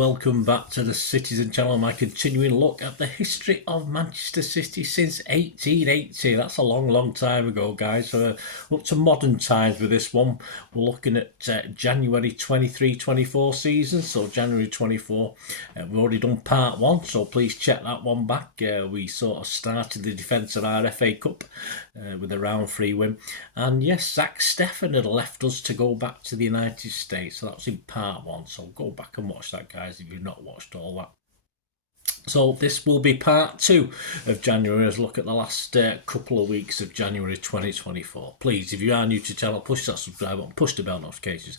welcome back to the Citizen Channel, my continuing look at the history of Manchester City since 1880. That's a long time ago, guys. Up to modern times with this one. We're looking at January 23-24 season, so January 24. We've already done part one, so please check that one back. We sort of started the defence of our FA Cup with a round 3 win. And yes, Zach Steffen had left us to go back to the United States, so that's in part one. So go back and watch that, guys, if you've not watched all that. So this will be part 2 of January as look at the last couple of weeks of January 2024. Please, if you are new to the channel, push that subscribe button, push the bell notifications.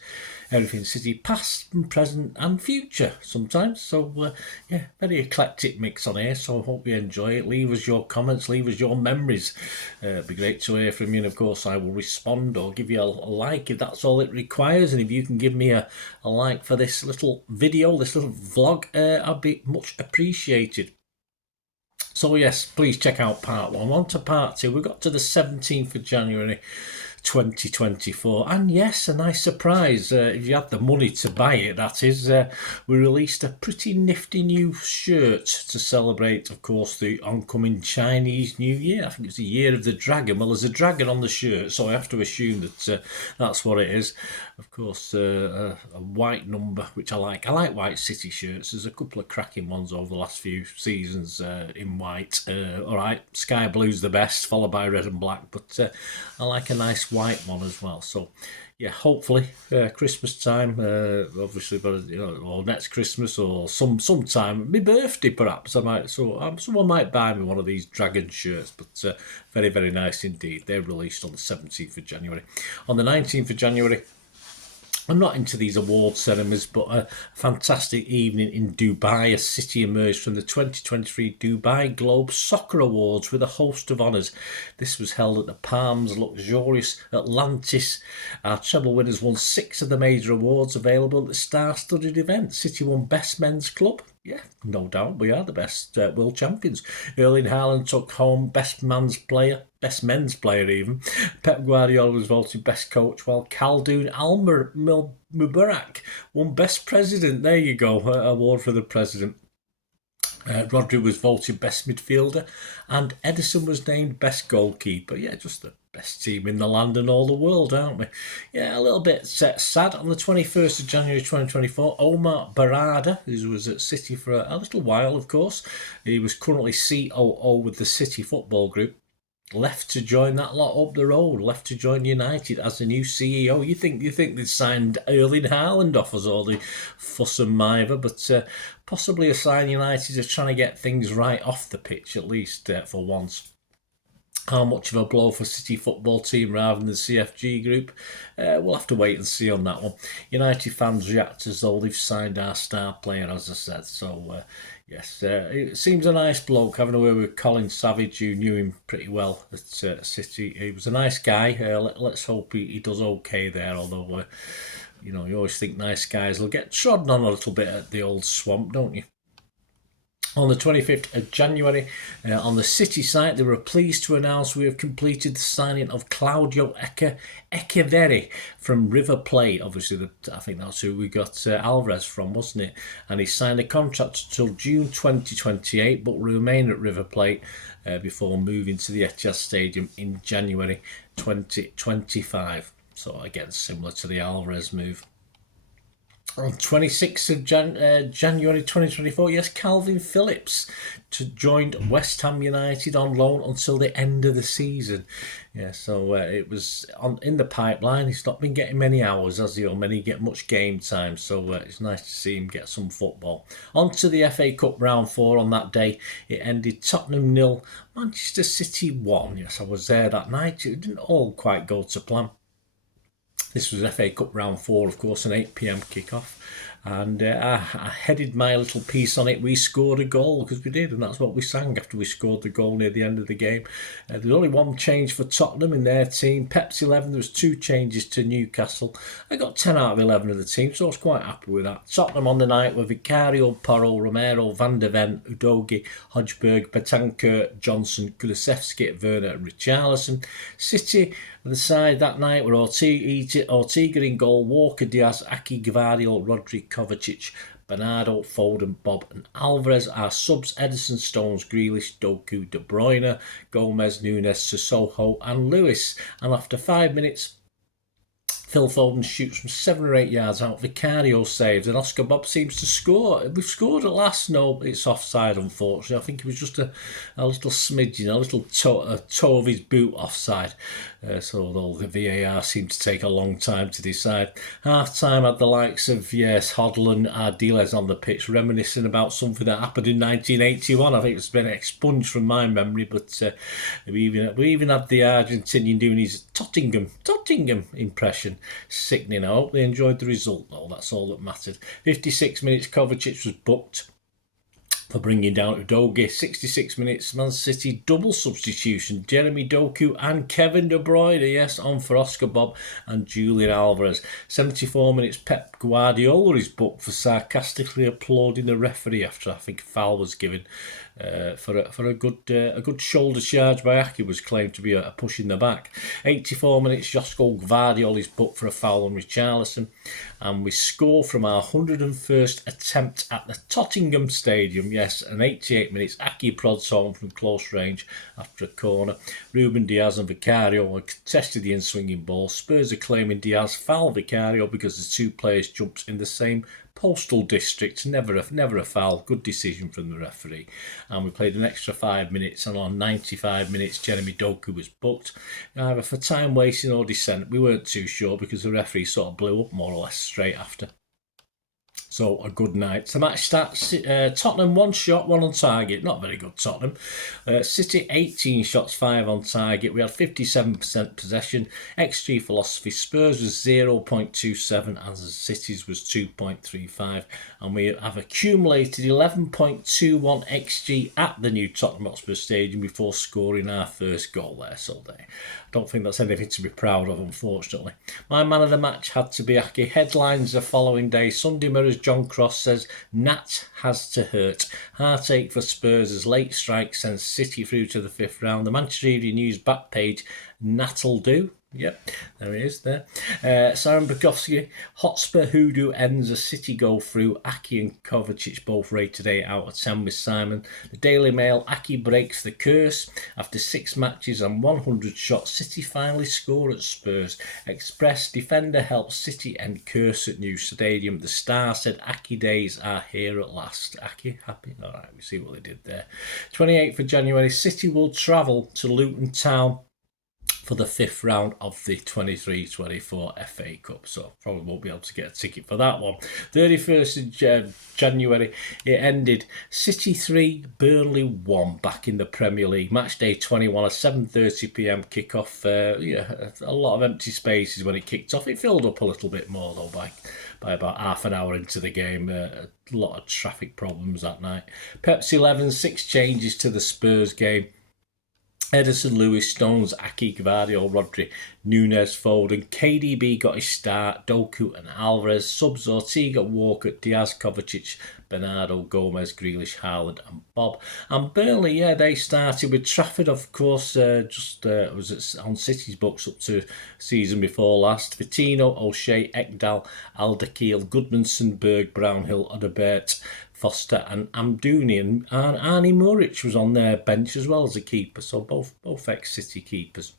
Everything City, past and present and future sometimes. So yeah, very eclectic mix on here, so I hope you enjoy it. Leave us your comments, leave us your memories. It'd be great to hear from you, and of course I will respond or give you a like if that's all it requires. And if you can give me a like for this little video, this little vlog, I'd be much appreciated. So yes, please check out part 1. On to part 2. We got to the 17th of January 2024, and yes, a nice surprise, if you had the money to buy it, that is. We released a pretty nifty new shirt to celebrate, of course, the oncoming Chinese New Year. I think it's the Year of the Dragon. Well, there's a dragon on the shirt, so I have to assume that that's what it is. Of course, a white number, which I like. I like white City shirts. There's a couple of cracking ones over the last few seasons in white. All right, sky blue's the best, followed by red and black, but I like a nice white one as well. So yeah, hopefully Christmas time, obviously, but or next Christmas or sometime, my birthday perhaps, someone might buy me one of these dragon shirts. But very nice indeed. They're released on the 17th of January. On the 19th of January, I'm not into these award ceremonies, but a fantastic evening in Dubai. A City emerged from the 2023 Dubai Globe Soccer Awards with a host of honours. This was held at the Palms luxurious Atlantis. Our treble winners won 6 of the major awards available at the star-studded event. City won Best Men's Club. Yeah, no doubt, we are the best world champions. Erling Haaland took home Best Men's Player even. Pep Guardiola was voted Best Coach, while Khaldoon Al-Mubarak won Best President. There you go, award for the President. Rodri was voted Best Midfielder, and Edison was named Best Goalkeeper. Yeah, just the best team in the land and all the world, aren't we? Yeah, a little bit sad. On the 21st of January 2024, Omar Berrada, who was at City for a little while, of course, he was currently COO with the City Football Group, left to join that lot up the road, left to join United as the new CEO. You think they signed Erling Haaland off us, all the fuss and miver, but possibly a sign United are trying to get things right off the pitch, at least for once. How much of a blow for City football team rather than the CFG group? We'll have to wait and see on that one. United fans react as though they've signed our star player, as I said. So, yes, it seems a nice bloke, having a word with Colin Savage, who knew him pretty well at City. He was a nice guy. Let's hope he does okay there, although, you always think nice guys will get trodden on a little bit at the old swamp, don't you? On the 25th of January, on the City site, they were pleased to announce we have completed the signing of Claudio Echeverri from River Plate. Obviously, I think that's who we got Alvarez from, wasn't it? And he signed a contract until June 2028, but will remain at River Plate before moving to the Etihad Stadium in January 2025. So again, similar to the Alvarez move. On 26th of January 2024, yes, Calvin Phillips joined West Ham United on loan until the end of the season. Yeah, so it was in the pipeline. He's not been getting many hours, has he, or much game time, so it's nice to see him get some football. On to the FA Cup Round 4 on that day. It ended Tottenham 0, Manchester City 1. Yes, I was there that night. It didn't all quite go to plan. This was FA Cup Round 4, of course, an 8 p.m. kickoff. And I headed my little piece on it. We scored a goal, because we did, and that's what we sang after we scored the goal near the end of the game. There's only one change for Tottenham in their team. Pep's 11, there was 2 changes to Newcastle. I got 10 out of 11 of the team, so I was quite happy with that. Tottenham on the night were Vicario, Porro, Romero, Van der Ven, Udogi, Hodgberg, Bentancur, Johnson, Kulusevski, Werner and Richarlison. City the side that night were Ortega in goal, Walker, Diaz, Aki, Gvardiol, Rodri, Kovacic, Bernardo, Foden, Bob and Alvarez. Our subs: Edison, Stones, Grealish, Doku, De Bruyne, Gomez, Nunes, Sissoko and Lewis. And after 5 minutes, Phil Foden shoots from 7 or 8 yards out. Vicario saves, and Oscar Bob seems to score. We've scored at last. No, it's offside, unfortunately. I think it was just a little smidgen, a little toe of his boot offside. So although the VAR seemed to take a long time to decide. Half time had the likes of, Hoddle and Ardiles on the pitch, reminiscing about something that happened in 1981. I think it's been expunged from my memory, but we even had the Argentinian doing his Tottingham impression. Sickening. I hope they enjoyed the result, though. That's all that mattered. 56 minutes, Kovacic was booked for bringing down Udogie. 66 minutes, Man City double substitution. Jeremy Doku and Kevin De Bruyne, yes, on for Oscar Bob and Julian Alvarez. 74 minutes, Pep Guardiola is booked for sarcastically applauding the referee after I think a foul was given for a good shoulder charge by Aki was claimed to be a push in the back. 84 minutes, Josko Gvardiol is booked for a foul on Richarlison, and we score from our 101st attempt at the Tottingham Stadium. Yes, and 88 minutes, Aki prods home from close range after a corner. Ruben Diaz and Vicario contested the in-swinging ball. Spurs are claiming Diaz fouled Vicario because the two players jumped in the same postal district. Never a foul. Good decision from the referee. And we played an extra 5 minutes, and on 95 minutes Jeremy Doku was booked either for time wasting or dissent. We weren't too sure because the referee sort of blew up more or less straight after. So a good night. The match starts. Tottenham 1 shot, 1 on target. Not very good, Tottenham. City 18 shots, 5 on target. We had 57% possession. XG philosophy. Spurs was 0.27 and the City's was 2.35. And we have accumulated 11.21 XG at the new Tottenham Hotspur Stadium before scoring our first goal there. So I don't think that's anything to be proud of, unfortunately. My man of the match had to be Aki. Headlines the following day. Sunday Mirror's John Cross says Nat has to hurt. Heartache for Spurs as late strike sends City through to the 5th round. The Manchester Evening News back page, Nat'll do. Yep, there he is there. Simon Bukowski, Hotspur Hoodoo ends a City go through. Aki and Kovacic both rated 8 out of 10 with Simon. The Daily Mail, Aki breaks the curse. After 6 matches and 100 shots, City finally score at Spurs. Express, defender helps City end curse at new stadium. The Star said Aki days are here at last. Aki, happy? Alright, we see what they did there. 28th of January, City will travel to Luton Town for the 5th round of the 23-24 FA Cup. So probably won't be able to get a ticket for that one. 31st of January, it ended City 3, Burnley 1 back in the Premier League. Match day 21, a 7:30pm kickoff. A lot of empty spaces when it kicked off. It filled up a little bit more though by about half an hour into the game. A lot of traffic problems that night. Pepsi 11, 6 changes to the Spurs game. Edison, Lewis, Stones, Aki, Gvardiol, Rodri, Nunes, Foden. KDB got his start. Doku and Alvarez. Subs: Ortega, Walker, Diaz, Kovacic, Bernardo, Gomez, Grealish, Haaland and Bob. And Burnley, they started with Trafford, of course, was on City's books up to season before last. Vitinho, O'Shea, Ekdal, Alderweireld, Goodmanson, Berg, Brownhill, Odebert, Foster and Amdouni, and Arnie Muric was on their bench as well as a keeper, so both ex-City keepers.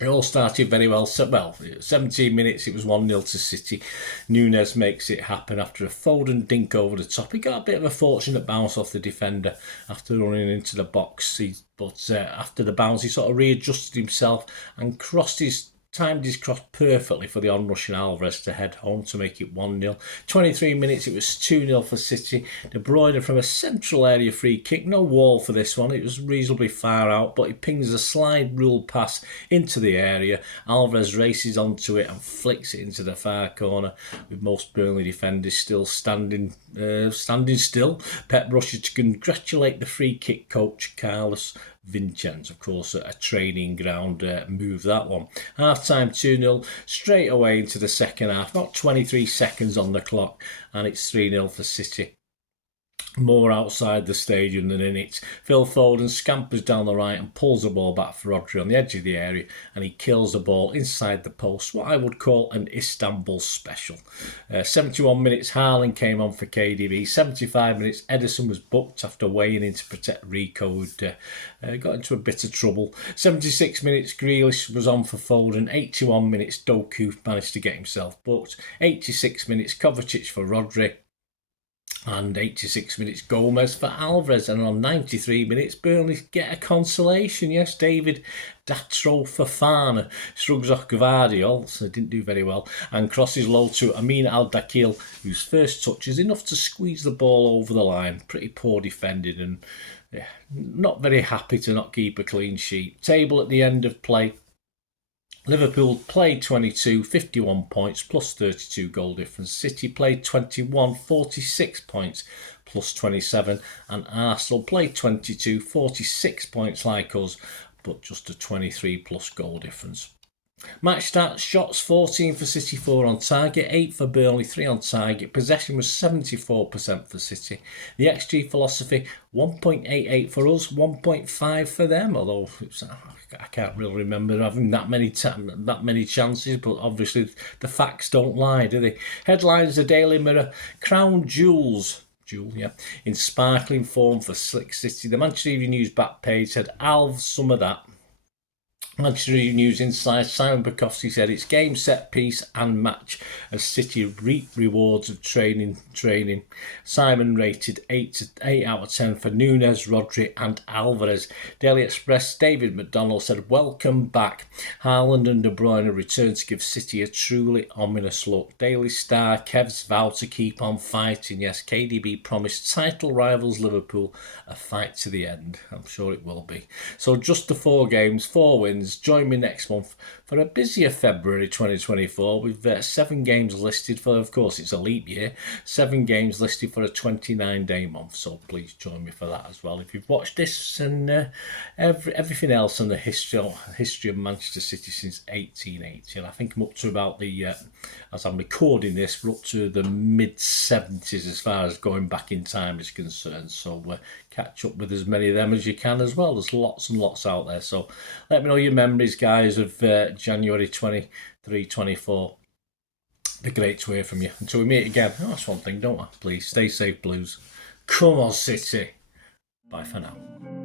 It all started very well. 17 minutes, it was 1-0 to City. Nunes makes it happen after a Foden dink over the top. He got a bit of a fortunate bounce off the defender after running into the box. But after the bounce, he sort of readjusted himself and timed his cross perfectly for the onrushing Alvarez to head home to make it 1-0. 23 minutes, it was 2-0 for City. De Bruyne from a central area free kick. No wall for this one. It was reasonably far out, but he pings a slide rule pass into the area. Alvarez races onto it and flicks it into the far corner, with most Burnley defenders still standing still. Pep rushes to congratulate the free kick coach, Carlos Vincenz. Of course, a training ground move, that one. Half time 2-0, straight away into the second half. About 23 seconds on the clock, and it's 3-0 for City. more outside the stadium than in it. Phil Foden scampers down the right and pulls the ball back for Rodri on the edge of the area, and he kills the ball inside the post, what I would call an Istanbul special. 71 minutes, Haaland came on for KDB. 75 minutes, Ederson was booked after weighing in to protect Rico, who'd got into a bit of trouble. 76 minutes, Grealish was on for Foden. 81 minutes, Doku managed to get himself booked. 86 minutes, Kovacic for Rodri. And 86 minutes Gomez for Alvarez. And on 93 minutes, Burnley get a consolation. Yes, David Datro Fofana shrugs off Gvardiol, so didn't do very well, and crosses low to Amin Al-Dakil, whose first touch is enough to squeeze the ball over the line. Pretty poor defending, and not very happy to not keep a clean sheet. Table at the end of play. Liverpool played 22, 51 points, plus 32 goal difference. City played 21, 46 points, plus 27. And Arsenal played 22, 46 points like us, but just a 23 plus goal difference. Match stats: shots 14 for City, 4 on target, 8 for Burnley, 3 on target. Possession was 74% for City. The XG philosophy: 1.88 for us, 1.5 for them, although I can't really remember having that many chances, but obviously the facts don't lie, do they? Headlines: the Daily Mirror: crown jewels in sparkling form for Slick City. The Manchester Evening News back page said, Alv, some of that. Manchester News Inside, Simon Bukowski said it's game, set piece and match as City reap rewards of training. Simon rated 8 out of 10 for Nunes, Rodri and Alvarez. Daily Express, David McDonald said, welcome back. Haaland and De Bruyne return to give City a truly ominous look. Daily Star, Kev's vow to keep on fighting. Yes, KDB promised title rivals Liverpool a fight to the end. I'm sure it will be. So just the 4 games, 4 wins. Join me next month for a busier February 2024 with 7 games listed for, of course, it's a leap year, 7 games listed for a 29-day month. So please join me for that as well. If you've watched this and everything else on the history of Manchester City since 1880, and I think I'm up to about as I'm recording this, we're up to the mid-70s as far as going back in time is concerned. So catch up with as many of them as you can as well. There's lots and lots out there. So let me know your memories, guys, of January 23, 24. Be great to hear from you. Until we meet again, that's one thing, don't I? Please stay safe, Blues. Come on, City. Bye for now.